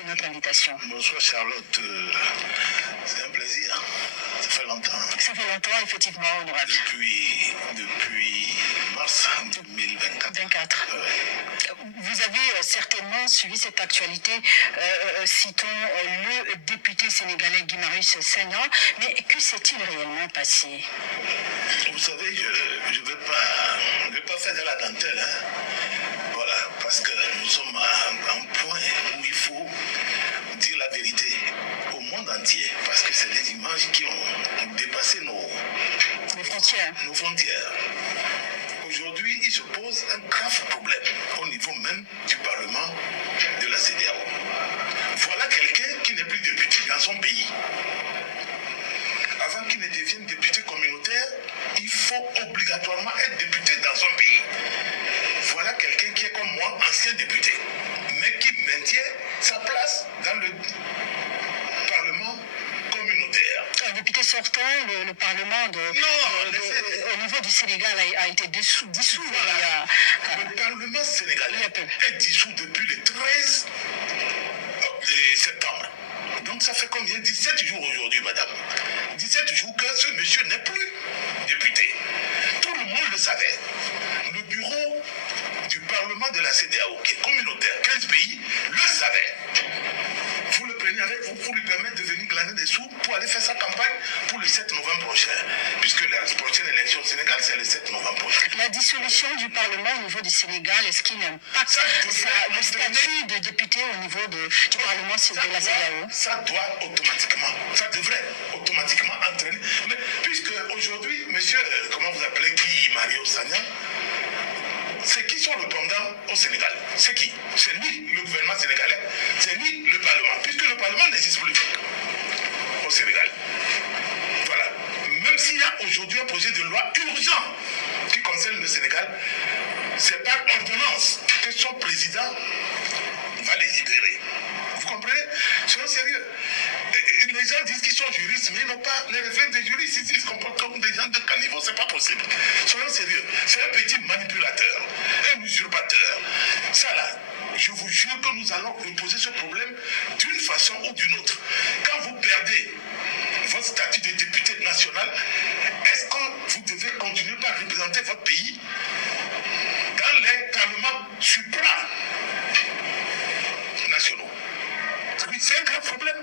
accepté notre invitation. Bonsoir Charlotte, c'est un plaisir. Ça fait longtemps. Ça fait longtemps, effectivement, honorable. Depuis mars 2024. Vous avez certainement suivi cette actualité, citons le député sénégalais Guy Marius Sagna, mais que s'est-il réellement passé? Vous savez, je ne vais pas faire de la dentelle, hein. Voilà, parce que nous sommes à un point où il faut dire la vérité au monde entier, parce que c'est des images qui ont dépassé nos frontières. Aujourd'hui, il se pose un grave problème au niveau même du Parlement de la CEDEAO. Voilà quelqu'un qui n'est plus député dans son pays. Avant qu'il ne devienne député communautaire, il faut obligatoirement être député dans son pays. Voilà quelqu'un qui est comme moi, ancien député, mais qui maintient sa place dans le Parlement communautaire. Un député sortant, le Parlement au niveau du Sénégal a été dissous. Voilà. Le Parlement sénégalais est dissous depuis le 13 septembre. Donc ça fait combien? 17 jours aujourd'hui, madame. 17 jours que ce monsieur n'est plus député. Tout le monde le savait. Le bureau du Parlement de la CEDEAO, qui est communautaire, 15 pays, le savait. Vous le prenez avec vous pour lui permettre de venir glaner des sous pour aller faire sa campagne pour le 7 novembre prochain. Puisque la prochaine élection au Sénégal, c'est le 7 novembre prochain. La dissolution du Parlement au niveau du Sénégal, est-ce qu'il impacte le statut de député au niveau du Parlement de la CEDEAO? Ça devrait automatiquement entraîner. Mais puisque aujourd'hui, monsieur, comment vous appelez, Guy Marius Sagna, c'est qui sont répondants au Sénégal? C'est qui? C'est ni le gouvernement sénégalais, c'est ni le Parlement, puisque le Parlement n'existe plus au Sénégal. Voilà. Même s'il y a aujourd'hui un projet de loi urgent qui concerne le Sénégal, c'est par ordonnance que son président va les libérer. Vous comprenez? Soyons sérieux. Les gens disent qu'ils sont juristes, mais ils n'ont pas les réflexes des juristes. Ils se comportent comme des gens de caniveau, c'est pas possible. Soyons sérieux. C'est un petit manipulateur, un usurpateur. Ça là, je vous jure que nous allons reposer ce problème d'une façon ou d'une autre. Quand vous perdez votre statut de député national, est-ce que vous devez continuer par représenter votre pays dans les parlements supranationaux? Oui, c'est un grave problème.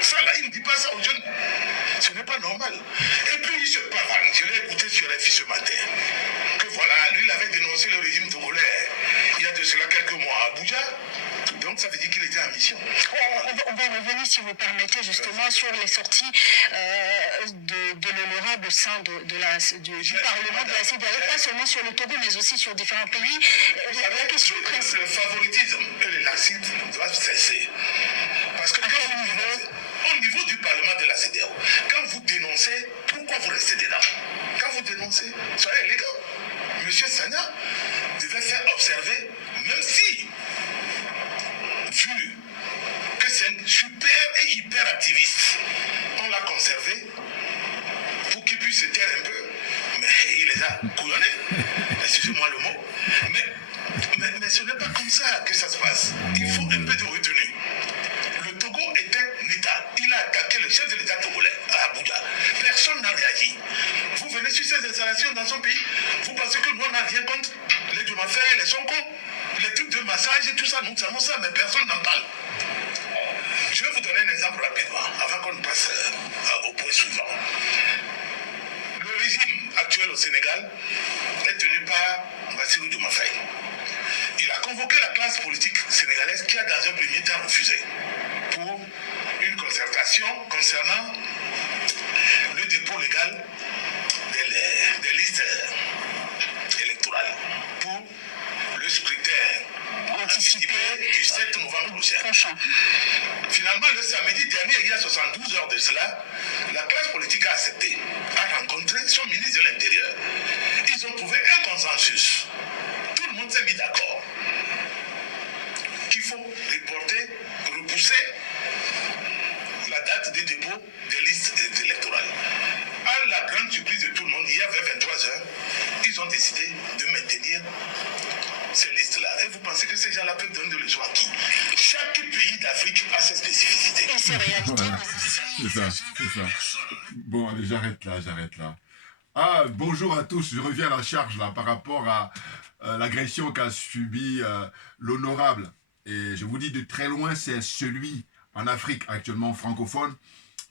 Ça là, il ne dit pas ça aux jeunes. Ce n'est pas normal. Et puis il se pavane. Je l'ai écouté sur FI ce matin. Que voilà, lui il avait dénoncé le régime togolais il y a de cela quelques mois à Abuja. Donc ça veut dire qu'il était en mission. On va revenir, si vous permettez, justement sur les sorties de l'honorable au sein du Parlement de la CEDEAO, pas seulement sur le Togo, mais aussi sur différents pays. La question principale. Le favoritisme et le laxisme doivent cesser. Parce que au niveau du Parlement de la CEDEAO, quand vous dénoncez, pourquoi vous restez dedans? Quand vous dénoncez, soyez élégant. Monsieur Sagna devait faire observer, même si, vu que c'est un super et hyper activiste, on l'a conservé pour qu'il puisse se taire un peu, mais il les a couillonnés, excusez-moi le mot, mais ce n'est pas comme ça que ça se passe. Il faut un peu de retenue. Le Togo est un État. Il a attaqué le chef de l'État togolais à Abuja. Personne n'a réagi. Vous venez sur ces installations dans son pays, vous pensez que nous on n'a rien contre les Djomafé, les Sonko, les trucs de massage et tout ça, nous savons ça, mais personne n'en parle. Je vais vous donner un exemple rapidement, avant qu'on passe au point suivant. Le régime actuel au Sénégal est tenu par Bassirou Diomaye Faye. Il a convoqué la classe politique sénégalaise qui a dans un premier temps refusé pour une concertation concernant le dépôt légal des listes électorales pour le scrutin anticipé du 7 novembre prochain. Finalement, le samedi dernier, il y a 72 heures de cela, la classe politique a accepté, a rencontré son ministre de l'Intérieur. Ils ont trouvé un consensus. Tout le monde s'est mis d'accord qu'il faut repousser la date de dépôt des listes électorales. À la grande surprise de tout le monde, il y avait 23 heures, ils ont décidé de maintenir ces listes-là. Et vous pensez que ces gens-là peuvent donner des leçons à qui? Chaque pays d'Afrique ces réalités, Voilà, mais aussi c'est ça, c'est ça. Bon, allez, j'arrête là, j'arrête là. Ah, bonjour à tous, je reviens à la charge là par rapport à l'agression qu'a subi l'honorable. Et je vous dis de très loin, c'est celui en Afrique actuellement francophone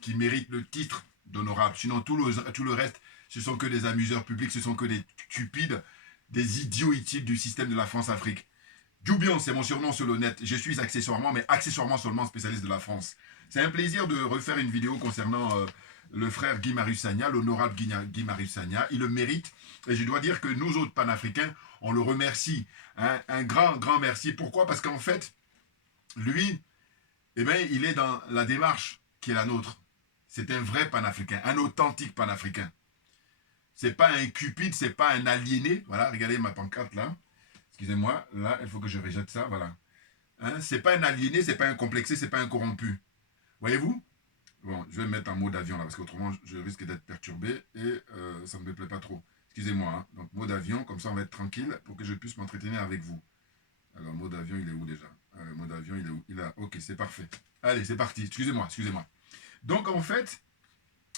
qui mérite le titre d'honorable. Sinon, tout le reste, ce sont que des amuseurs publics, ce sont que des stupides, des idiots utiles du système de la France-Afrique. Joubian, c'est mon surnom sur le net. Je suis accessoirement, mais accessoirement seulement spécialiste de la France. C'est un plaisir de refaire une vidéo concernant le frère Guy Marius Sagna, l'honorable Guy Marius Sagna. Il le mérite. Et je dois dire que nous autres panafricains, on le remercie. Hein, un grand, grand merci. Pourquoi? Parce qu'en fait, lui, eh bien, il est dans la démarche qui est la nôtre. C'est un vrai panafricain, un authentique panafricain. C'est pas un cupide, c'est pas un aliéné. Voilà, regardez ma pancarte là. Excusez-moi, là, il faut que je rejette ça, voilà. Hein, c'est pas un aliéné, c'est pas un complexé, c'est pas un corrompu. Voyez-vous? Bon, je vais me mettre en mode avion là, parce qu'autrement, je risque d'être perturbé et ça ne me plaît pas trop. Excusez-moi, hein. Donc mode avion, comme ça on va être tranquille pour que je puisse m'entretenir avec vous. Alors, mode avion, il est où déjà? Mode avion, il est où? Il est là. Ok, c'est parfait. Allez, c'est parti. Excusez-moi, excusez-moi. Donc, en fait,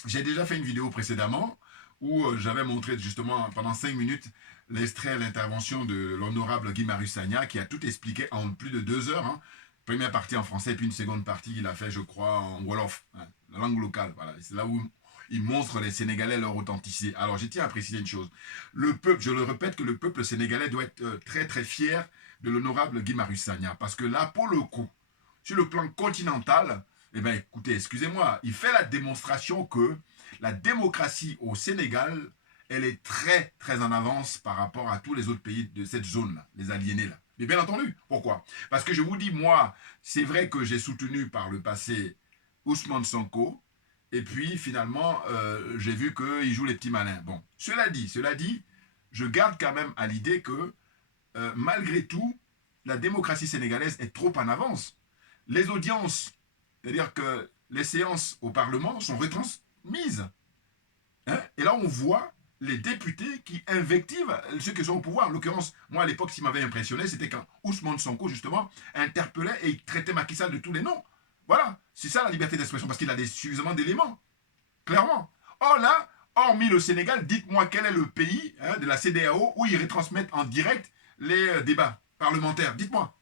j'ai déjà fait une vidéo précédemment où j'avais montré justement pendant 5 minutes l'extrait, l'intervention de l'honorable Guy Marius Sagna qui a tout expliqué en plus de 2 heures. Hein. Première partie en français, puis une seconde partie qu'il a fait, je crois, en Wolof, hein, la langue locale. Voilà. C'est là où il montre les Sénégalais leur authenticité. Alors, je tiens à préciser une chose. Le peuple, je le répète, que le peuple sénégalais doit être très, très fier de l'honorable Guy Marius Sagna. Parce que là, pour le coup, sur le plan continental, eh bien, écoutez, excusez-moi, il fait la démonstration que la démocratie au Sénégal, elle est très, très en avance par rapport à tous les autres pays de cette zone-là, les aliénés-là. Mais bien entendu, pourquoi? Parce que je vous dis, moi, c'est vrai que j'ai soutenu par le passé Ousmane Sonko, et puis finalement, j'ai vu qu'il joue les petits malins. Bon, cela dit, je garde quand même à l'idée que, malgré tout, la démocratie sénégalaise est trop en avance. Les audiences, c'est-à-dire que les séances au Parlement sont retransmises. Hein? Et là, on voit les députés qui invectivent ceux qui sont au pouvoir. En l'occurrence, moi, à l'époque, ce qui m'avait impressionné, c'était quand Ousmane Sonko, justement, interpellait et traitait Macky Sall de tous les noms. Voilà, c'est ça la liberté d'expression, parce qu'il a suffisamment d'éléments, clairement. Or là, hormis le Sénégal, dites-moi quel est le pays de la CEDEAO où ils retransmettent en direct les débats parlementaires. Dites-moi.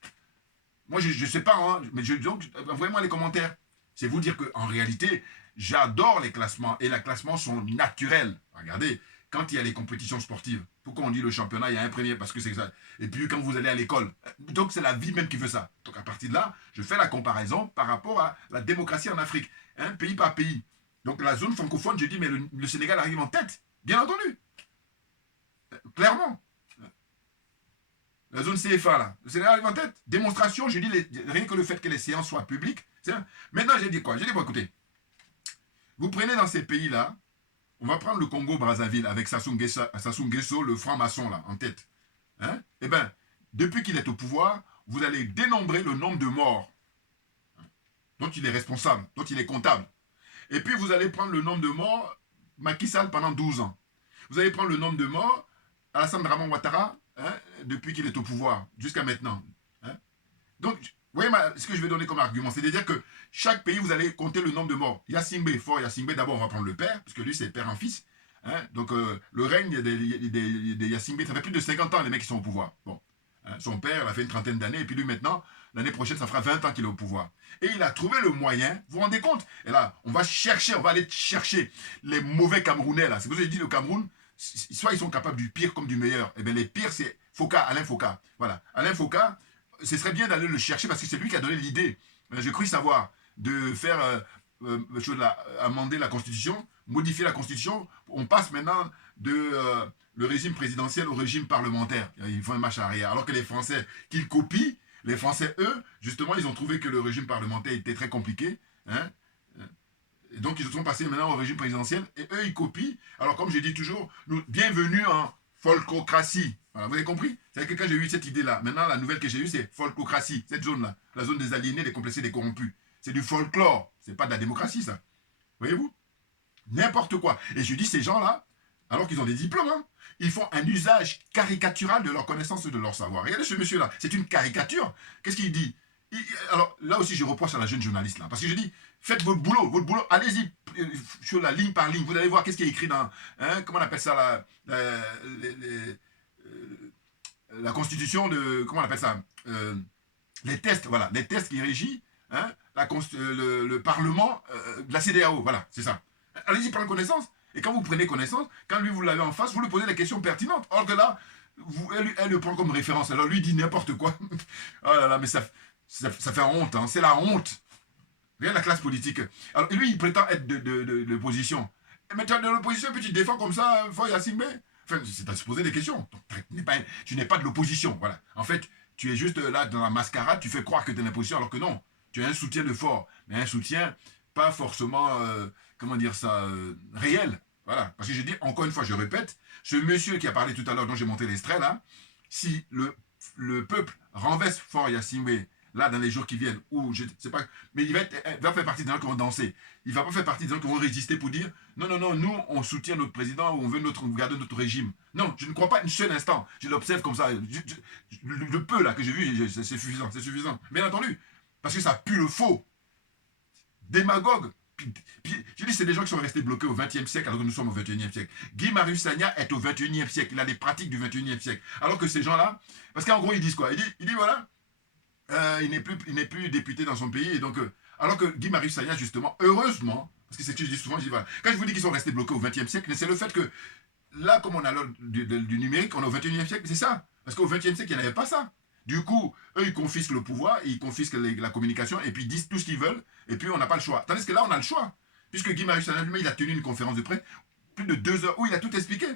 Moi, je ne sais pas, hein, mais donc, envoyez-moi les commentaires. C'est vous dire qu'en réalité, j'adore les classements, et les classements sont naturels. Regardez, quand il y a les compétitions sportives, pourquoi on dit le championnat, il y a un premier, parce que c'est ça. Et puis quand vous allez à l'école, donc c'est la vie même qui veut ça. Donc à partir de là, je fais la comparaison par rapport à la démocratie en Afrique, hein, pays par pays. Donc la zone francophone, je dis, mais le Sénégal arrive en tête, bien entendu. Clairement. La zone CFA, là, le Sénégal arrive en tête. Démonstration, je dis, rien que le fait que les séances soient publiques. Maintenant, j'ai dit quoi? J'ai dit, bon, écoutez, vous prenez dans ces pays-là, on va prendre le Congo-Brazzaville avec Sassou Nguesso, le franc-maçon, là, en tête. Hein? Eh bien, depuis qu'il est au pouvoir, vous allez dénombrer le nombre de morts dont il est responsable, dont il est comptable. Et puis, vous allez prendre le nombre de morts Macky Sall pendant 12 ans. Vous allez prendre le nombre de morts Alassane Draman Ouattara, hein, depuis qu'il est au pouvoir, jusqu'à maintenant. Hein? Donc, vous voyez ce que je vais donner comme argument, c'est-à-dire que chaque pays, vous allez compter le nombre de morts. Yassingbe, fort Yassingbe, d'abord on va prendre le père, parce que lui c'est père en fils. Hein? Donc le règne des Yassingbe, ça fait plus de 50 ans les mecs qui sont au pouvoir. Bon, hein? Son père, il a fait une trentaine d'années, et puis lui maintenant, l'année prochaine, ça fera 20 ans qu'il est au pouvoir. Et il a trouvé le moyen, vous vous rendez compte? Et là, on va aller chercher les mauvais Camerounais là. C'est pour ça que je dis le Cameroun, soit ils sont capables du pire comme du meilleur. Et bien les pires, c'est Foka, Alain Foka. Voilà, Alain Foka, ce serait bien d'aller le chercher parce que c'est lui qui a donné l'idée. J'ai cru savoir de faire amender la Constitution, modifier la Constitution. On passe maintenant de le régime présidentiel au régime parlementaire. Ils font un marche arrière. Alors que les Français qu'ils copient, les Français, eux, justement, ils ont trouvé que le régime parlementaire était très compliqué. Hein? Et donc, ils se sont passés maintenant au régime présidentiel. Et eux, ils copient. Alors, comme je dis toujours, bienvenue en folklocratie. Voilà, vous avez compris? C'est-à-dire que quand j'ai eu cette idée-là, maintenant, la nouvelle que j'ai eue, c'est folklocratie. Cette zone-là, la zone des aliénés, des complexés, des corrompus. C'est du folklore. C'est pas de la démocratie, ça. Voyez-vous? N'importe quoi. Et je dis, ces gens-là, alors qu'ils ont des diplômes, hein, ils font un usage caricatural de leur connaissance et de leur savoir. Regardez ce monsieur-là, c'est une caricature. Qu'est-ce qu'il dit? Alors là aussi, je reproche à la jeune journaliste là, parce que je dis, faites votre boulot, allez-y sur la ligne par ligne, vous allez voir qu'est-ce qui est écrit dans, hein, comment on appelle ça, la constitution de, comment on appelle ça, les tests, voilà, les tests qui régissent, hein, le Parlement de la CEDEAO, voilà, c'est ça. Allez-y prendre connaissance, et quand vous prenez connaissance, quand lui vous l'avez en face, vous lui posez des questions pertinentes, or que là, elle le prend comme référence, alors lui dit n'importe quoi. Oh là là, mais ça fait honte, hein. C'est la honte. Regarde la classe politique. Alors lui, il prétend être de l'opposition. Mais tu es de l'opposition, puis tu défends comme ça, Foy Yassimbe. Enfin, c'est à se poser des questions. Donc, tu n'es pas de l'opposition, voilà. En fait, tu es juste là dans la mascarade, tu fais croire que tu es de l'opposition, alors que non. Tu as un soutien de fort, mais un soutien pas forcément, comment dire ça, réel. Voilà. Parce que je dis, encore une fois, je répète, ce monsieur qui a parlé tout à l'heure, dont j'ai monté l'extrait là, si le peuple renverse Faure Gnassingbé, là, dans les jours qui viennent, ou je ne sais pas, mais il va faire partie des gens qui vont danser. Il ne va pas faire partie des gens qui vont résister pour dire non, non, non, nous, on soutient notre président, on veut garder notre régime. Non, je ne crois pas un seul instant. Je l'observe comme ça. Le peu là que j'ai vu, c'est suffisant, c'est suffisant. Bien entendu, parce que ça pue le faux. Démagogue. Puis, je dis, c'est des gens qui sont restés bloqués au XXe siècle alors que nous sommes au XXIe siècle. Guy Marius Sagna est au XXIe siècle. Il a les pratiques du XXIe siècle. Alors que ces gens-là, parce qu'en gros, ils disent quoi? Il dit voilà, il n'est plus député dans son pays. Et donc, alors que Guy Marius Sagna, justement, heureusement, parce que c'est ce que je dis souvent, je dis voilà, quand je vous dis qu'ils sont restés bloqués au XXe siècle, c'est le fait que là, comme on a l'heure du numérique, on est au XXIe siècle, c'est ça. Parce qu'au XXe siècle, il n'y avait pas ça. Du coup, eux, ils confisquent le pouvoir, ils confisquent la communication, et puis ils disent tout ce qu'ils veulent, et puis on n'a pas le choix. Tandis que là, on a le choix. Puisque Guy Marius Sagna, lui, il a tenu une conférence de presse, plus de 2 heures, où il a tout expliqué.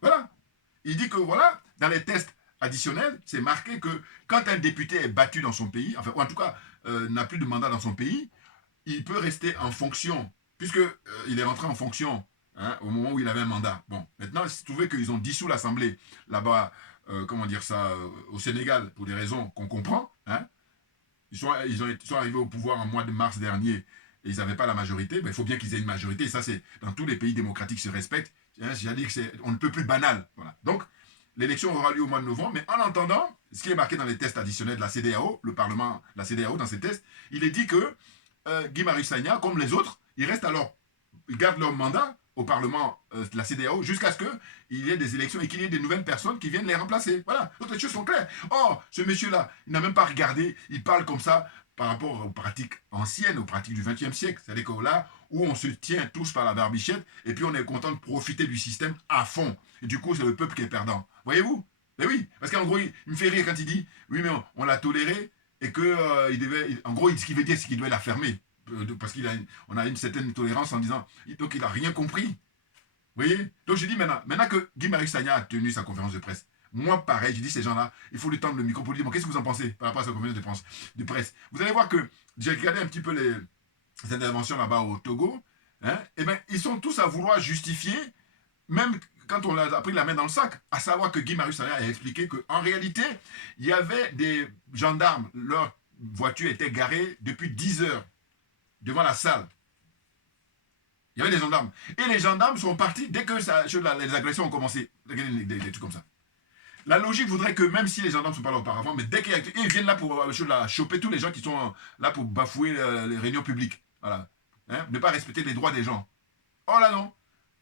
Voilà. Il dit que, voilà, dans les tests additionnels, c'est marqué que quand un député est battu dans son pays, enfin, ou en tout cas, n'a plus de mandat dans son pays, il peut rester en fonction, puisque il est rentré en fonction hein, au moment où il avait un mandat. Bon, maintenant, il se trouvait qu'ils ont dissous l'Assemblée là-bas, comment dire ça, au Sénégal, pour des raisons qu'on comprend. Hein. Ils sont arrivés au pouvoir en mois de mars dernier et ils n'avaient pas la majorité. Ben, il faut bien qu'ils aient une majorité. Et ça, c'est dans tous les pays démocratiques qui se respectent. Hein, j'ai dit que on ne peut plus banal. Voilà. Donc, l'élection aura lieu au mois de novembre. Mais en entendant, ce qui est marqué dans les tests additionnels de la CEDEAO, le Parlement, la CEDEAO, dans ces tests, il est dit que Guy Marius Sagna, comme les autres, ils restent alors, ils gardent leur mandat au Parlement de la CEDEAO jusqu'à ce qu'il y ait des élections et qu'il y ait des nouvelles personnes qui viennent les remplacer. Voilà, donc les choses sont claires. Or, ce monsieur-là, il n'a même pas regardé, il parle comme ça par rapport aux pratiques anciennes, aux pratiques du XXe siècle. C'est-à-dire que là où on se tient tous par la barbichette et puis on est content de profiter du système à fond. Et du coup, c'est le peuple qui est perdant. Voyez-vous? Mais oui, parce qu'en gros, il me fait rire quand il dit oui, mais on l'a toléré et que il devait. En gros, ce qu'il veut dire, c'est qu'il doit la fermer. Parce qu'on a une certaine tolérance en disant donc il n'a rien compris. Vous voyez? Donc je dis maintenant que Guy Marius Sagna a tenu sa conférence de presse, moi pareil, je dis ces gens-là, il faut lui tendre le micro pour lui dire bon, qu'est-ce que vous en pensez par rapport à sa conférence de presse. Vous allez voir que j'ai regardé un petit peu les interventions là-bas au Togo, hein, et bien ils sont tous à vouloir justifier, même quand on a pris la main dans le sac, à savoir que Guy Marius Sagna a expliqué qu'en réalité, il y avait des gendarmes, leur voiture était garée depuis 10 heures devant la salle. Il y avait des gendarmes. Et les gendarmes sont partis dès que les agressions ont commencé. Des trucs comme ça. La logique voudrait que même si les gendarmes ne sont pas là auparavant, mais dès qu'ils viennent là pour choper tous les gens qui sont là pour bafouer les réunions publiques. Voilà. Hein, ne pas respecter les droits des gens. Oh là non.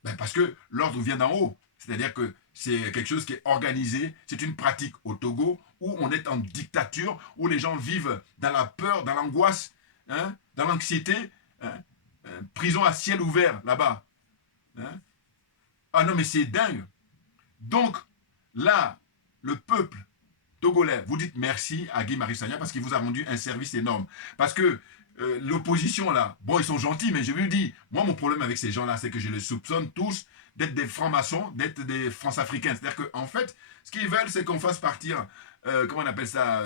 Ben parce que l'ordre vient d'en haut. C'est-à-dire que c'est quelque chose qui est organisé. C'est une pratique au Togo où on est en dictature, où les gens vivent dans la peur, dans l'angoisse, hein, dans l'anxiété. Hein, prison à ciel ouvert là-bas. Hein? Ah non, mais c'est dingue. Donc, là, le peuple togolais, vous dites merci à Guy Marius Sagna parce qu'il vous a rendu un service énorme. Parce que l'opposition, là, bon, ils sont gentils, mais je lui dis, moi, mon problème avec ces gens-là, c'est que je les soupçonne tous d'être des francs-maçons, d'être des France-africains. C'est-à-dire qu'en fait, ce qu'ils veulent, c'est qu'on fasse partir, comment on appelle ça,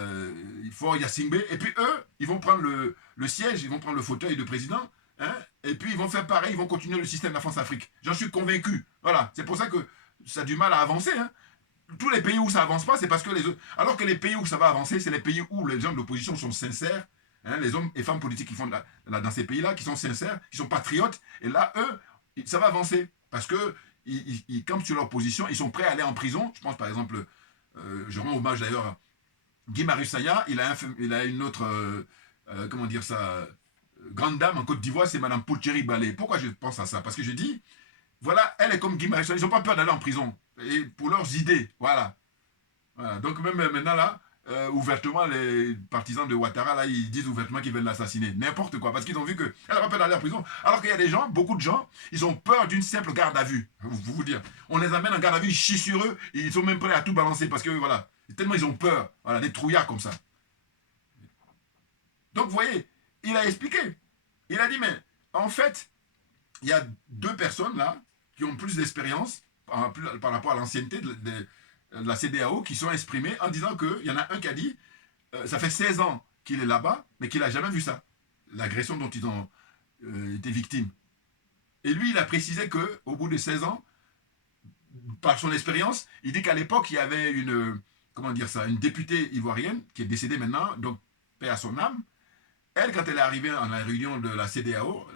Faure Gnassingbé, et puis eux, ils vont prendre le siège, ils vont prendre le fauteuil de président, hein, et puis ils vont faire pareil, ils vont continuer le système de la France-Afrique. J'en suis convaincu. Voilà, c'est pour ça que ça a du mal à avancer. Hein. Tous les pays où ça avance pas, c'est parce que les autres... Alors que les pays où ça va avancer, c'est les pays où les gens de l'opposition sont sincères, hein, les hommes et femmes politiques qui font dans ces pays-là, qui sont sincères, qui sont patriotes, et là, eux, ça va avancer. Parce que ils campent sur leur position, ils sont prêts à aller en prison. Je pense par exemple, je rends hommage d'ailleurs Guy Marius Sagna, il a une autre, comment dire ça, grande dame en Côte d'Ivoire, c'est Madame Poutchéri Balé. Pourquoi je pense à ça? Parce que je dis, voilà, elle est comme Guy Marius Sagna, ils n'ont pas peur d'aller en prison. Et pour leurs idées, voilà. Voilà. Donc même maintenant là, ouvertement, les partisans de Ouattara, là, ils disent ouvertement qu'ils veulent l'assassiner. N'importe quoi, parce qu'ils ont vu qu'elle n'a pas peur d'aller en prison. Alors qu'il y a des gens, beaucoup de gens, ils ont peur d'une simple garde à vue. Vous dire. On les amène en garde à vue, ils chient sur eux, et ils sont même prêts à tout balancer, parce que voilà, tellement ils ont peur. Voilà, des trouillards comme ça. Donc vous voyez, il a expliqué. Il a dit, mais en fait, il y a deux personnes là, qui ont plus d'expérience par rapport à l'ancienneté de la CEDEAO qui sont exprimés en disant qu'il y en a un qui a dit ça fait 16 ans qu'il est là-bas, mais qu'il n'a jamais vu ça, l'agression dont ils ont été victimes. Et lui, il a précisé qu'au bout de 16 ans, par son expérience, il dit qu'à l'époque, il y avait une, comment dire ça, une députée ivoirienne qui est décédée maintenant, donc paix à son âme. Elle, quand elle est arrivée à la réunion de la CEDEAO,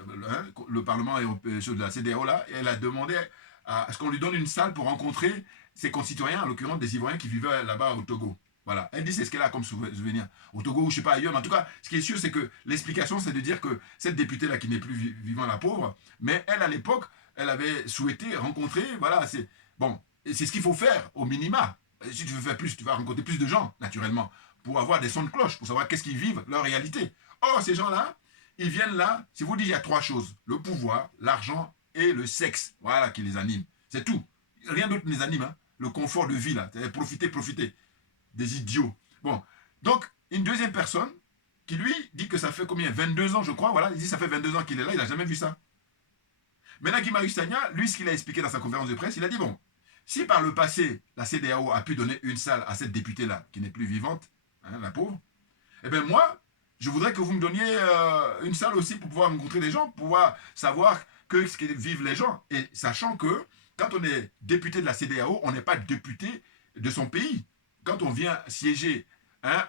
le Parlement européen de la CEDEAO, là, elle a demandé à ce qu'on lui donne une salle pour rencontrer ses concitoyens, en l'occurrence des Ivoiriens qui vivaient là-bas au Togo. Voilà. Elle dit c'est ce qu'elle a comme souvenir. Au Togo ou je ne sais pas ailleurs. Mais en tout cas, ce qui est sûr, c'est que l'explication, c'est de dire que cette députée-là, qui n'est plus vivant, la pauvre, mais elle, à l'époque, elle avait souhaité rencontrer, voilà, c'est bon, c'est ce qu'il faut faire, au minima. Si tu veux faire plus, tu vas rencontrer plus de gens, naturellement, pour avoir des sons de cloche, pour savoir qu'est-ce qu'ils vivent, leur réalité. Or, ces gens-là, ils viennent là, si vous dites, il y a trois choses, le pouvoir, l'argent et le sexe, voilà, qui les anime. C'est tout. Rien d'autre ne les anime, hein. Le confort de vie, là, profiter, profiter. Des idiots. Bon, donc, une deuxième personne, qui lui dit que ça fait combien 22 ans, je crois, voilà, il dit ça fait 22 ans qu'il est là, il n'a jamais vu ça. Maintenant, Guy Marius Sagna, lui, ce qu'il a expliqué dans sa conférence de presse, il a dit, bon, si par le passé, la CEDEAO a pu donner une salle à cette députée-là, qui n'est plus vivante, hein, la pauvre, eh bien moi, je voudrais que vous me donniez une salle aussi pour pouvoir rencontrer des gens, pour pouvoir savoir ce que vivent les gens. Et sachant que quand on est député de la CEDEAO, on n'est pas député de son pays. Quand on vient siéger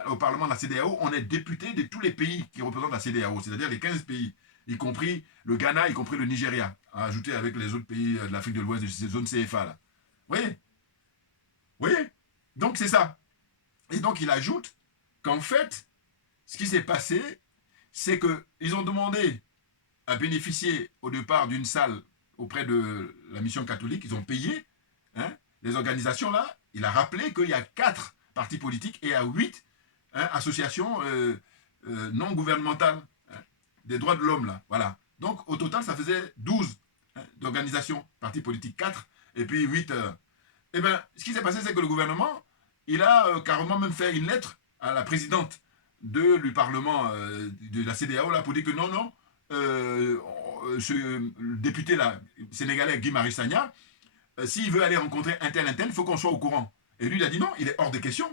au Parlement de la CEDEAO, on est député de tous les pays qui représentent la CEDEAO, c'est-à-dire les 15 pays, y compris le Ghana, y compris le Nigeria, ajouté avec les autres pays de l'Afrique de l'Ouest, de ces zones CFA là. Vous voyez? Vous voyez? Donc c'est ça. Et donc il ajoute qu'en fait, ce qui s'est passé, c'est qu'ils ont demandé à bénéficier au départ d'une salle auprès de la mission catholique, ils ont payé, hein, les organisations là, il a rappelé qu'il y a 4 partis politiques et il y a 8 associations non gouvernementales, hein, des droits de l'homme là, voilà. Donc au total ça faisait 12 d'organisations, partis politiques 4 et puis 8. Eh bien, ce qui s'est passé, c'est que le gouvernement, il a carrément même fait une lettre à la présidente du Parlement de la CEDEAO là, pour dire que non, non, ce député là, sénégalais Guy Marius Sagna, s'il veut aller rencontrer un tel, il faut qu'on soit au courant. Et lui, il a dit non, il est hors de question.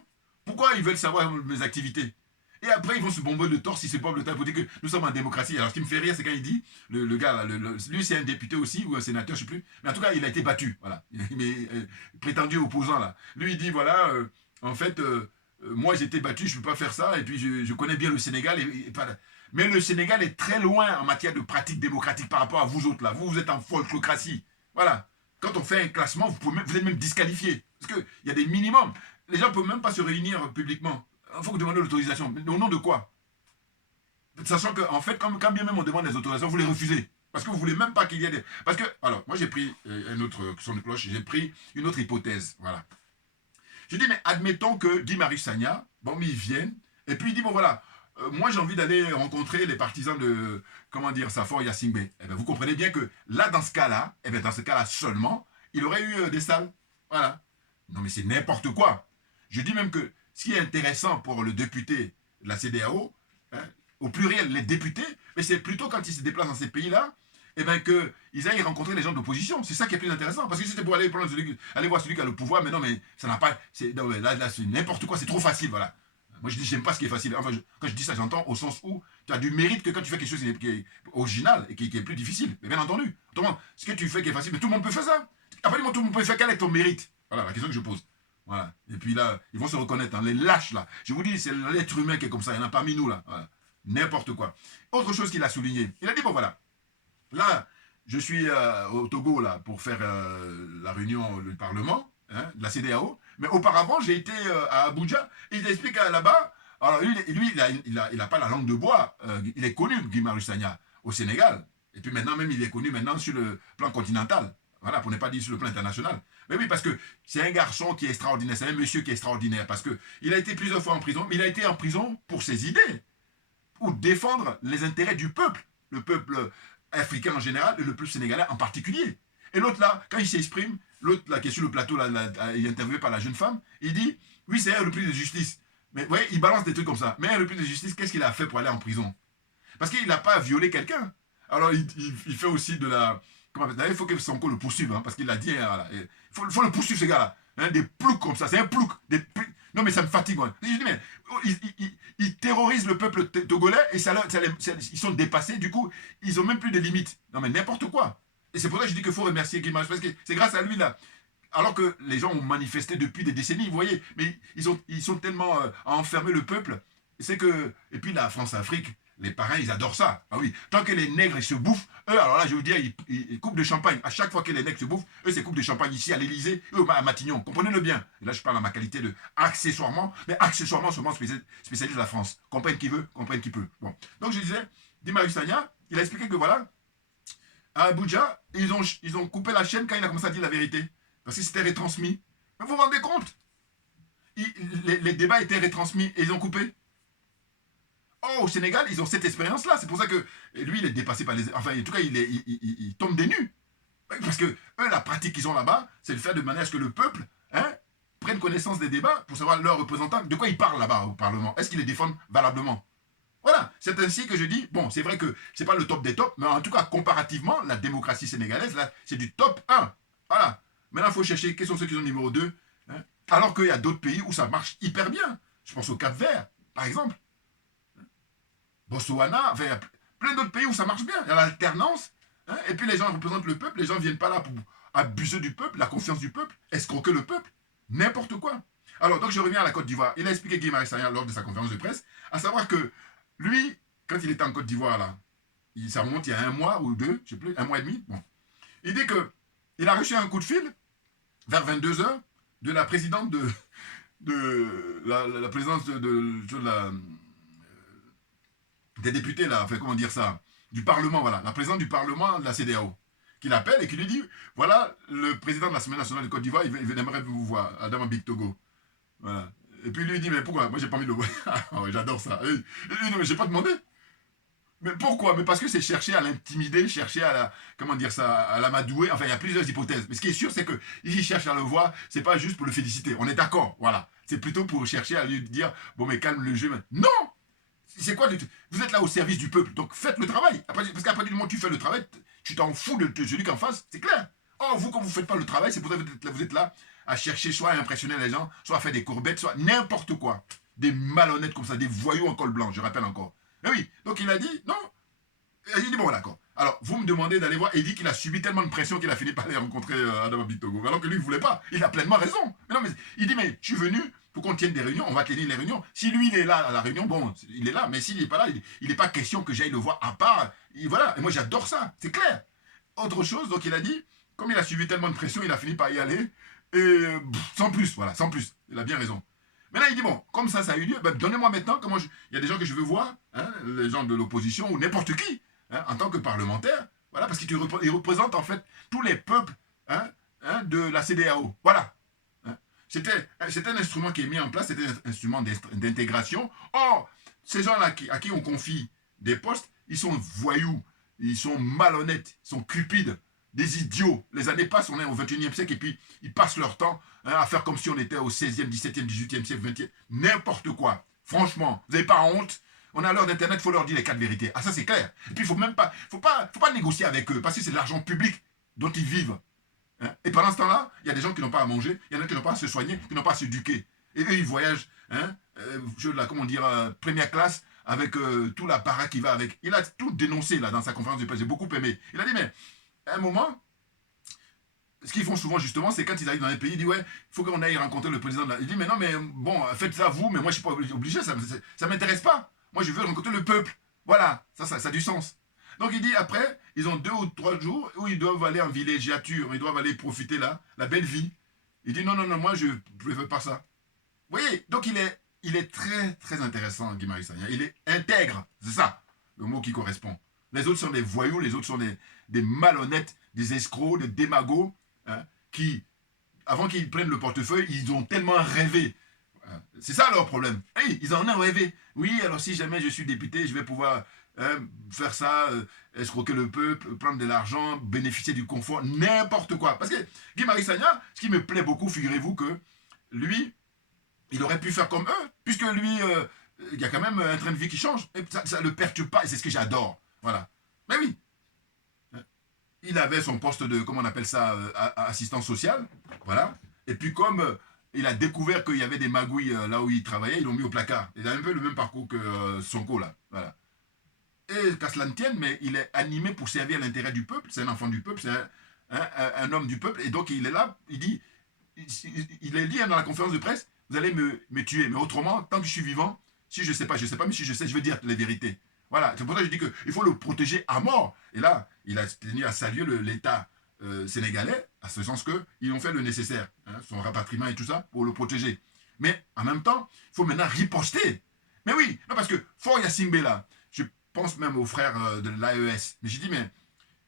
Pourquoi ils veulent savoir mes activités? Et après, ils vont se bomber le torse, ils se bombent le torse pour dire que nous sommes en démocratie. Alors, ce qui me fait rire, c'est quand il dit, le gars, là, lui, c'est un député aussi, ou un sénateur, je ne sais plus. Mais en tout cas, il a été battu, voilà. Mais prétendu opposant, là. Lui, il dit, voilà, en fait, moi, j'ai été battu, je ne peux pas faire ça, et puis je connais bien le Sénégal. Mais le Sénégal est très loin en matière de pratique démocratique par rapport à vous autres, là. Vous êtes en folklocratie. Voilà. Quand on fait un classement, vous êtes même disqualifié. Parce qu'il y a des minimums. Les gens ne peuvent même pas se réunir publiquement. Il faut que vous demandez l'autorisation. Mais au nom de quoi? Sachant qu'en fait, quand bien même on demande des autorisations, vous les refusez. Parce que vous ne voulez même pas qu'il y ait des... Parce que, alors, moi j'ai pris un autre son de cloche, j'ai pris une autre hypothèse. Voilà. Je dis, mais admettons que Guy Marius Sagna, bon, mais ils viennent, et puis il dit, bon voilà, moi j'ai envie d'aller rencontrer les partisans de, comment dire, Safor Yassingbe. Eh bien, vous comprenez bien que là, dans ce cas-là, eh bien, dans ce cas-là seulement, il aurait eu des salles. Voilà. Non, mais c'est n'importe quoi. Je dis même que ce qui est intéressant pour le député de la CEDEAO, hein, au pluriel, les députés, mais c'est plutôt quand ils se déplacent dans ces pays-là, eh bien qu'ils aillent rencontrer les gens d'opposition. C'est ça qui est plus intéressant. Parce que si c'était pour aller voir celui qui a le pouvoir, mais non, mais ça n'a pas... Non, mais là c'est n'importe quoi, c'est trop facile, voilà. Moi, je dis, j'aime pas ce qui est facile. Enfin, quand je dis ça, j'entends au sens où tu as du mérite que quand tu fais quelque chose qui est original et qui est plus difficile. Mais bien entendu. Autrement, ce que tu fais qui est facile, mais tout le monde peut faire ça. Après, tout le monde peut faire quel est ton mérite? Voilà la question que je pose. Voilà. Et puis là, ils vont se reconnaître, hein, les lâches là. Je vous dis, c'est l'être humain qui est comme ça. Il y en a parmi nous là. Voilà. N'importe quoi. Autre chose qu'il a souligné. Il a dit, bon voilà. Là, je suis au Togo là pour faire la réunion du Parlement, hein, de la CEDEAO. Mais auparavant, j'ai été à Abuja, et il explique là-bas, alors lui il a pas la langue de bois, il est connu, Guy Marius Sagna, au Sénégal, et puis maintenant même, il est connu maintenant sur le plan continental, voilà, pour ne pas dire sur le plan international. Mais oui, parce que c'est un garçon qui est extraordinaire, c'est un monsieur qui est extraordinaire, parce qu'il a été plusieurs fois en prison, mais il a été en prison pour ses idées, pour défendre les intérêts du peuple, le peuple africain en général, et le peuple sénégalais en particulier. Et l'autre là, quand il s'exprime, l'autre là qui est sur le plateau, là, il est interviewé par la jeune femme, il dit, oui, c'est un repris de justice. Mais vous voyez, il balance des trucs comme ça. Mais un repris de justice, qu'est-ce qu'il a fait pour aller en prison? Parce qu'il n'a pas violé quelqu'un. Alors il fait aussi de la... D'ailleurs, il faut que Sonko le poursuive, hein, parce qu'il a dit, voilà, il faut le poursuivre ce gars-là. Hein, des ploucs comme ça, c'est un plouc. Non mais ça me fatigue. Ouais. Je dis, mais ils terrorisent le peuple togolais et ils sont dépassés, du coup, ils n'ont même plus de limites. Non mais n'importe quoi. Et c'est pour ça que je dis qu'il faut remercier Guy Marius, parce que c'est grâce à lui là. Alors que les gens ont manifesté depuis des décennies, vous voyez, mais ils sont tellement à enfermer le peuple. C'est que, et puis la France-Afrique, les parrains, ils adorent ça. Ah oui, tant que les nègres ils se bouffent, eux, alors là, je veux dire, ils coupent de champagne. À chaque fois que les nègres se bouffent, eux, c'est coupe de champagne ici à l'Élysée, eux, à Matignon. Comprenez-le bien. Et là, je parle à ma qualité de accessoirement, mais accessoirement seulement spécialiste de la France. Comprenne qui veut, comprenne qui peut. Bon. Donc, je disais, Guy Marius Sagna, il a expliqué que voilà, à Abuja, ils ont coupé la chaîne quand il a commencé à dire la vérité. Parce que c'était retransmis. Mais vous vous rendez compte? Les débats étaient retransmis et ils ont coupé. Oh, au Sénégal, ils ont cette expérience-là. C'est pour ça que lui, il est dépassé par les... Enfin, en tout cas, il tombe des nues. Parce que eux, la pratique qu'ils ont là-bas, c'est de faire de manière à ce que le peuple prenne connaissance des débats pour savoir leurs représentants, de quoi ils parlent là-bas au Parlement. Est-ce qu'ils les défendent valablement? Voilà, c'est ainsi que je dis, bon, c'est vrai que c'est pas le top des tops, mais en tout cas, comparativement, la démocratie sénégalaise, là, c'est du top 1. Voilà. Maintenant, il faut chercher quels sont ceux qui sont numéro 2. Hein, alors qu'il y a d'autres pays où ça marche hyper bien. Je pense au Cap-Vert, par exemple. Botswana, enfin, il y a plein d'autres pays où ça marche bien. Il y a l'alternance. Hein, et puis les gens représentent le peuple. Les gens ne viennent pas là pour abuser du peuple, la confiance du peuple, escroquer le peuple. N'importe quoi. Alors, donc je reviens à la Côte d'Ivoire. Il a expliqué Guy Marius Sagna lors de sa conférence de presse, à savoir que lui, quand il était en Côte d'Ivoire, là, ça remonte il y a 1 mois ou 2, je ne sais plus, 1 mois et demi. Bon. Il dit qu'il a reçu un coup de fil vers 22h de la présidente la présidence des députés, là, enfin, comment dire ça, du Parlement, voilà, la présidente du Parlement de la CEDEAO, qui l'appelle et qui lui dit, voilà, le président de l'Assemblée nationale de Côte d'Ivoire, il aimerait vous voir, Adama Big Togo. Voilà. Et puis lui, il dit, mais pourquoi? Moi, j'ai pas envie de le voir. Ah ouais, j'adore ça. Et lui dit, mais j'ai pas demandé. Mais pourquoi? Mais parce que c'est chercher à l'intimider, chercher à la, comment dire ça, à l'amadouer. Enfin, il y a plusieurs hypothèses. Mais ce qui est sûr, c'est que il cherche à le voir, c'est pas juste pour le féliciter. On est d'accord, voilà. C'est plutôt pour chercher à lui dire, bon, mais calme le jeu. Non! C'est quoi? Vous êtes là au service du peuple, donc faites le travail. Parce qu'à partir du moment où tu fais le travail, tu t'en fous de celui qu'en face, c'est clair. Or, vous, quand vous ne faites pas le travail, c'est pour ça que vous êtes là à chercher soit à impressionner les gens, soit à faire des courbettes, soit n'importe quoi. Des malhonnêtes comme ça, des voyous en col blanc, je rappelle encore. Et oui, donc il a dit, non. Il dit, bon, d'accord. Alors, vous me demandez d'aller voir, et il dit qu'il a subi tellement de pression qu'il a fini par aller rencontrer Adama Bitogo, alors que lui, il ne voulait pas. Il a pleinement raison. Mais non, mais il dit, mais je suis venu pour qu'on tienne des réunions, on va tenir les réunions. Si lui, il est là à la réunion, bon, il est là, mais s'il n'est pas là, il n'est pas question que j'aille le voir à part. Voilà, et moi, j'adore ça, c'est clair. Autre chose, donc il a dit, comme il a subi tellement de pression, il a fini par y aller, et sans plus, voilà, sans plus. Il a bien raison. Maintenant, il dit, bon, comme ça a eu lieu, ben, donnez-moi maintenant, il y a des gens que je veux voir, hein, les gens de l'opposition, ou n'importe qui, hein, en tant que parlementaire, voilà, parce qu'il représente en fait tous les peuples de la CEDEAO. Voilà. Hein. C'était un instrument qui est mis en place, c'était un instrument d'intégration. Or, ces gens-là à qui on confie des postes, ils sont voyous, ils sont malhonnêtes, ils sont cupides, des idiots. Les années passent, on est au 21e siècle, et puis ils passent leur temps à faire comme si on était au 16e, 17e, 18e siècle, 20e. N'importe quoi. Franchement, vous n'avez pas honte? On a l'heure d'Internet, il faut leur dire les 4 vérités. Ah, ça, c'est clair. Et puis, il faut pas négocier avec eux, parce que c'est de l'argent public dont ils vivent. Hein? Et pendant ce temps-là, il y a des gens qui n'ont pas à manger, il y en a qui n'ont pas à se soigner, qui n'ont pas à s'éduquer. Et eux, ils voyagent, première classe, avec tout l'apparat qui va avec. Il a tout dénoncé, là, dans sa conférence de presse. J'ai beaucoup aimé. Il a dit, mais, à un moment, ce qu'ils font souvent, justement, c'est quand ils arrivent dans un pays, ils disent, ouais, il faut qu'on aille rencontrer le président de la... Il dit, mais non, mais bon, faites ça vous, mais moi, je ne suis pas obligé, ça ne m'intéresse pas. Moi, je veux rencontrer le peuple. Voilà, ça a du sens. Donc, il dit, après, ils ont 2 ou 3 jours où ils doivent aller en villégiature, ils doivent aller profiter là, la belle vie. Il dit non, non, non, moi je ne veux pas ça. Vous voyez, donc il est très, très intéressant, Guy Marius Sagna. Il est intègre, c'est ça, le mot qui correspond. Les autres sont des voyous, les autres sont des malhonnêtes, des escrocs, des démagos, hein, qui, avant qu'ils prennent le portefeuille, ils ont tellement rêvé. C'est ça leur problème. Hey, ils en ont rêvé. Oui, alors si jamais je suis député, je vais pouvoir faire ça, escroquer le peuple, prendre de l'argent, bénéficier du confort, n'importe quoi. Parce que Guy Marius Sagna, ce qui me plaît beaucoup, figurez-vous que lui, il aurait pu faire comme eux, puisque lui, il y a quand même un train de vie qui change. Et ça ne le perturbe pas, et c'est ce que j'adore. Voilà. Mais oui, il avait son poste de, comment on appelle ça, assistant social. Voilà. Et puis comme il a découvert qu'il y avait des magouilles là où il travaillait, ils l'ont mis au placard. Il a un peu le même parcours que Sonko, là. Voilà. Et qu'à cela ne tienne, mais il est animé pour servir l'intérêt du peuple. C'est un enfant du peuple, c'est un homme du peuple. Et donc il est là, il dit, il est dit dans la conférence de presse, vous allez me tuer. Mais autrement, tant que je suis vivant, si je ne sais pas, mais si je sais, je vais dire les vérités. Voilà, c'est pour ça que je dis qu'il faut le protéger à mort. Et là, il a tenu à saluer l'État sénégalais, à ce sens qu'ils ont fait le nécessaire, hein, son rapatriement et tout ça, pour le protéger. Mais en même temps, il faut maintenant riposter. Mais oui, non, parce que Faure Gnassingbé, là, je pense même aux frères de l'AES, mais j'ai dit, mais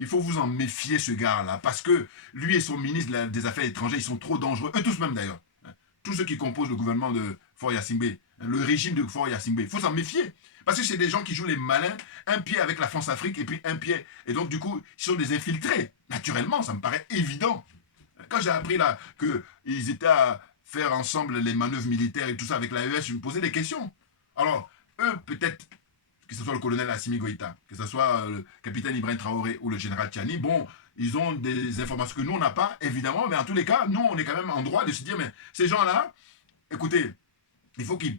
il faut vous en méfier, ce gars-là, parce que lui et son ministre des Affaires étrangères, ils sont trop dangereux, eux tous même d'ailleurs. Hein, tous ceux qui composent le gouvernement de Faure Gnassingbé, hein, le régime de Faure Gnassingbé, il faut s'en méfier. Parce que c'est des gens qui jouent les malins, un pied avec la France-Afrique et puis un pied. Et donc, du coup, ils sont des infiltrés. Naturellement, ça me paraît évident. Quand j'ai appris là qu'ils étaient à faire ensemble les manœuvres militaires et tout ça avec l'AES, je me posais des questions. Alors, eux, peut-être, que ce soit le colonel Assimi Goïta, que ce soit le capitaine Ibrahim Traoré ou le général Tchani, bon, ils ont des informations que nous, on n'a pas, évidemment, mais en tous les cas, nous, on est quand même en droit de se dire, mais ces gens-là, écoutez, il faut qu'ils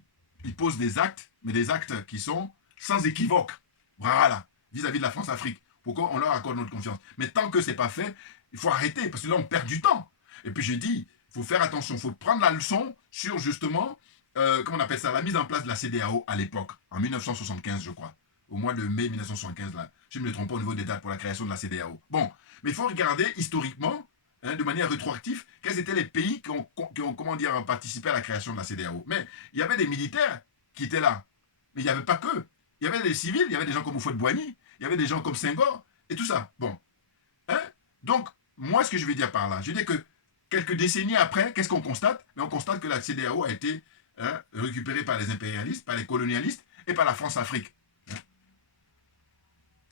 posent des actes, mais des actes qui sont sans équivoque. Voilà, vis-à-vis de la France-Afrique. Pourquoi on leur accorde notre confiance. Mais tant que ce n'est pas fait, il faut arrêter, parce que là, on perd du temps. Et puis, je dis, il faut faire attention, il faut prendre la leçon sur, justement, comment on appelle ça, la mise en place de la CEDEAO à l'époque, en 1975, je crois. Au mois de mai 1975, là. Je ne me trompe pas au niveau des dates pour la création de la CEDEAO. Bon, mais il faut regarder historiquement, hein, de manière rétroactive, quels étaient les pays qui ont comment dire, participé à la création de la CEDEAO. Mais il y avait des militaires qui étaient là. Mais il n'y avait pas que. Il y avait des civils, il y avait des gens comme Houphouët-Boigny, il y avait des gens comme Senghor, et tout ça. Bon. Hein? Donc, moi, ce que je vais dire par là, je veux dire que quelques décennies après, qu'est-ce qu'on constate? Mais on constate que la CEDEAO a été récupérée par les impérialistes, par les colonialistes et par la France-Afrique. Hein?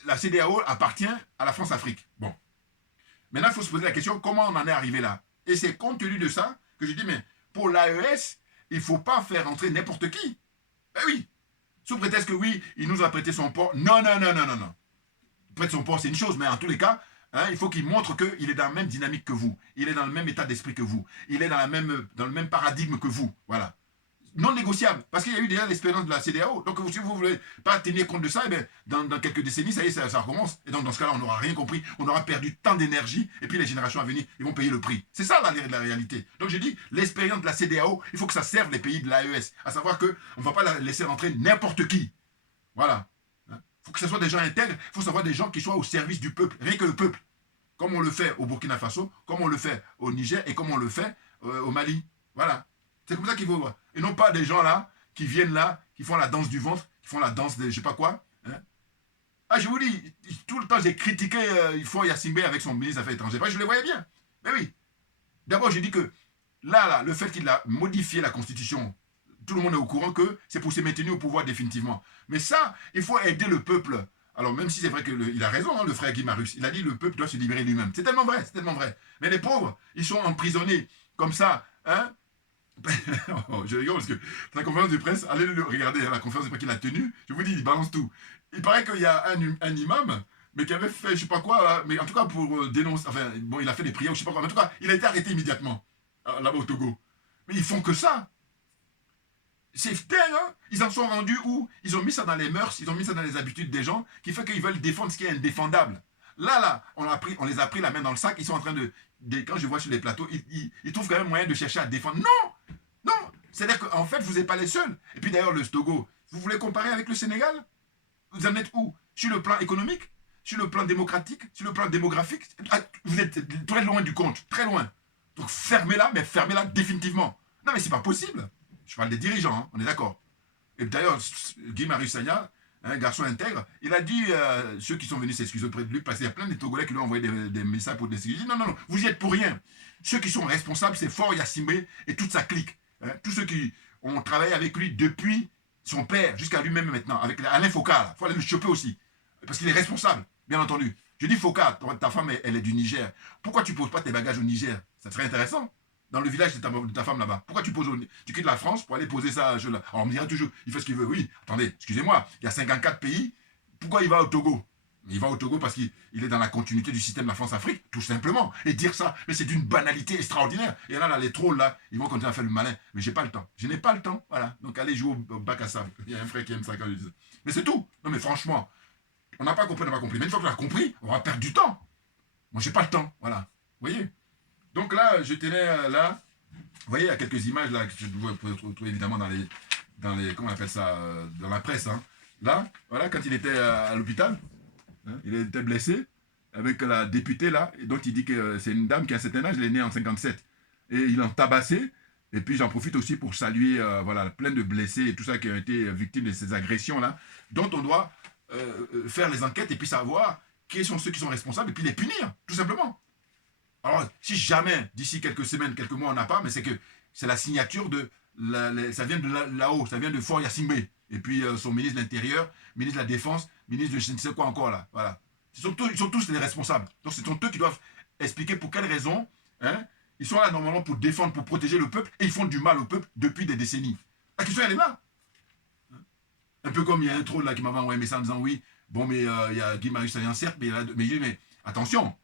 La CEDEAO appartient à la France-Afrique. Bon. Maintenant, il faut se poser la question, comment on en est arrivé là? Et c'est compte tenu de ça que je dis, mais pour l'AES, il ne faut pas faire entrer n'importe qui. Ben oui. Sous prétexte que oui, il nous a prêté son port. Non, non, non, non, non, non. Prêter son port, c'est une chose, mais en tous les cas, hein, il faut qu'il montre qu'il est dans la même dynamique que vous. Il est dans le même état d'esprit que vous. Il est dans le même paradigme que vous. Voilà. Non négociable, parce qu'il y a eu déjà l'expérience de la CEDEAO. Donc, si vous ne voulez pas tenir compte de ça, eh bien, dans quelques décennies, ça y est, ça recommence. Et donc, dans ce cas-là, on n'aura rien compris. On aura perdu tant d'énergie. Et puis, les générations à venir, ils vont payer le prix. C'est ça la réalité. Donc, je dis, l'expérience de la CEDEAO, il faut que ça serve les pays de l'AES. À savoir qu'on ne va pas laisser rentrer n'importe qui. Voilà. Il faut que ce soit des gens intègres. Il faut savoir des gens qui soient au service du peuple. Rien que le peuple. Comme on le fait au Burkina Faso, comme on le fait au Niger et comme on le fait au Mali. Voilà. C'est comme ça qu'il faut voir. Et non pas des gens là, qui viennent là, qui font la danse du ventre, qui font la danse de je sais pas quoi. Hein. Ah, je vous dis, tout le temps j'ai critiqué Faure Gnassingbé avec son ministre des Affaires étrangères. Parce que je les voyais bien. Mais oui. D'abord, j'ai dit que là, le fait qu'il a modifié la Constitution, tout le monde est au courant que c'est pour se maintenir au pouvoir définitivement. Mais ça, il faut aider le peuple. Alors, même si c'est vrai qu'il a raison, hein, le frère Guy Marius, il a dit que le peuple doit se libérer lui-même. C'est tellement vrai, c'est tellement vrai. Mais les pauvres, ils sont emprisonnés comme ça, hein. Je rigole parce que la conférence de presse, allez le regarder, la conférence de presse qu'il a tenue, je vous dis, il balance tout. Il paraît qu'il y a un imam, mais qui avait fait je sais pas quoi, là, mais en tout cas pour dénoncer, enfin, bon, il a fait des prières, je sais pas quoi, mais en tout cas, il a été arrêté immédiatement, là-bas au Togo. Mais ils font que ça. C'est dingue, hein. Ils en sont rendus où ils ont mis ça dans les mœurs, ils ont mis ça dans les habitudes des gens, qui fait qu'ils veulent défendre ce qui est indéfendable. Là, on les a pris la main dans le sac, ils sont en train quand je vois sur les plateaux, ils trouvent quand même moyen de chercher à défendre. Non, c'est-à-dire qu'en fait, vous n'êtes pas les seuls. Et puis d'ailleurs, le Togo, vous voulez comparer avec le Sénégal? Vous en êtes où? Sur le plan économique? Sur le plan démocratique? Sur le plan démographique? Vous êtes très loin du compte, très loin. Donc fermez-la, mais fermez-la définitivement. Non, mais c'est pas possible. Je parle des dirigeants, hein, on est d'accord. Et d'ailleurs, Guy Marius Sagna, un garçon intègre, il a dit, ceux qui sont venus s'excuser auprès de lui, parce qu'il y a plein de Togolais qui lui ont envoyé des messages pour s'excuser. Il dit, non, non, non, vous y êtes pour rien. Ceux qui sont responsables, c'est Faure Gnassingbé et toute sa clique. Hein, tous ceux qui ont travaillé avec lui depuis son père jusqu'à lui-même maintenant, avec Alain Foka, il faut aller le choper aussi. Parce qu'il est responsable, bien entendu. Je dis Foka, ta femme, elle est du Niger. Pourquoi tu ne poses pas tes bagages au Niger? Ça serait intéressant. Dans le village de ta femme là-bas. Pourquoi tu quittes la France pour aller poser ça? Alors on me dira toujours, il fait ce qu'il veut. Oui, attendez, excusez-moi, il y a 54 pays. Pourquoi il va au Togo? Il va au Togo parce qu'il est dans la continuité du système de la France-Afrique, tout simplement. Et dire ça, mais c'est d'une banalité extraordinaire. Et là, les trolls, là, ils vont continuer à faire le malin. Mais j'ai pas le temps. Je n'ai pas le temps. Voilà. Donc allez jouer au bac à sable. Il y a un frère qui aime ça quand je dis ça. Mais c'est tout. Non mais franchement, on n'a pas compris, on n'a pas compris. Mais une fois qu'on a compris, on va perdre du temps. Moi, j'ai pas le temps. Voilà. Vous voyez? Donc là, je tenais là. Vous voyez, il y a quelques images là que vous pouvez retrouver évidemment dans les comment on appelle ça, dans la presse. Hein. Là, voilà, quand il était à l'hôpital, hein, il était blessé avec la députée là, et donc il dit que c'est une dame qui a un certain âge, elle est née en 57, et il en tabassé. Et puis j'en profite aussi pour saluer, voilà, plein de blessés et tout ça qui ont été victimes de ces agressions là, dont on doit faire les enquêtes et puis savoir qui sont ceux qui sont responsables et puis les punir, tout simplement. Alors, si jamais, d'ici quelques semaines, quelques mois, on n'a pas, mais c'est que c'est la signature de... ça vient de là-haut, ça vient de Faure Gnassingbé. Et puis son ministre de l'Intérieur, ministre de la Défense, ministre de je ne sais quoi encore là. Voilà. Ils sont tous les responsables. Donc, ce sont eux qui doivent expliquer pour quelles raisons. Hein, ils sont là normalement pour défendre, pour protéger le peuple, et ils font du mal au peuple depuis des décennies. La question, elle est là. Un peu comme il y a un troll là qui m'avait envoyé un message en disant oui, bon, mais il y a Guy Marius Sagna, certes, mais attention,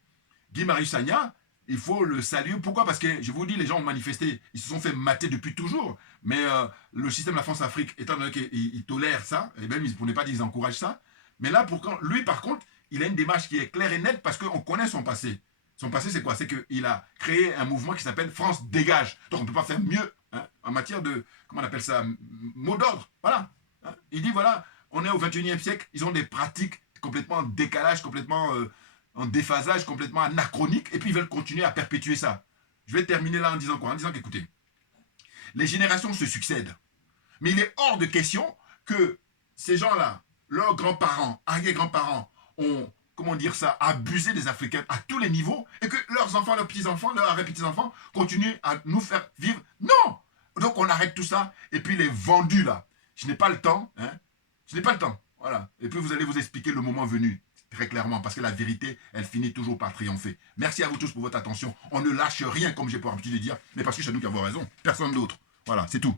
Guy Marius Sagna, il faut le saluer. Pourquoi? Parce que, je vous dis, les gens ont manifesté, ils se sont fait mater depuis toujours. Mais le système de la France-Afrique, étant donné qu'il tolère ça, et même, pour ne pas dire qu'ils encouragent ça, mais là, lui, par contre, il a une démarche qui est claire et nette parce qu'on connaît son passé. Son passé, c'est quoi? C'est qu'il a créé un mouvement qui s'appelle France Dégage. Donc, on ne peut pas faire mieux hein, en matière de, comment on appelle ça, mot d'ordre. Voilà. Hein. Il dit, voilà, on est au 21e siècle, ils ont des pratiques complètement en décalage, complètement... en déphasage complètement anachronique, et puis ils veulent continuer à perpétuer ça. Je vais terminer là en disant quoi? En disant qu'écoutez, les générations se succèdent, mais il est hors de question que ces gens-là, leurs grands-parents, arrière-grands-parents, ont, comment dire ça, abusé des Africains à tous les niveaux, et que leurs enfants, leurs petits-enfants, leurs arrière-petits-enfants continuent à nous faire vivre. Non! Donc on arrête tout ça, et puis les vendus là, je n'ai pas le temps, hein, je n'ai pas le temps, voilà. Et puis vous allez vous expliquer le moment venu. Très clairement, parce que la vérité, elle finit toujours par triompher. Merci à vous tous pour votre attention. On ne lâche rien, comme j'ai pour habitude de dire, mais parce que c'est nous qui avons raison. Personne d'autre. Voilà, c'est tout.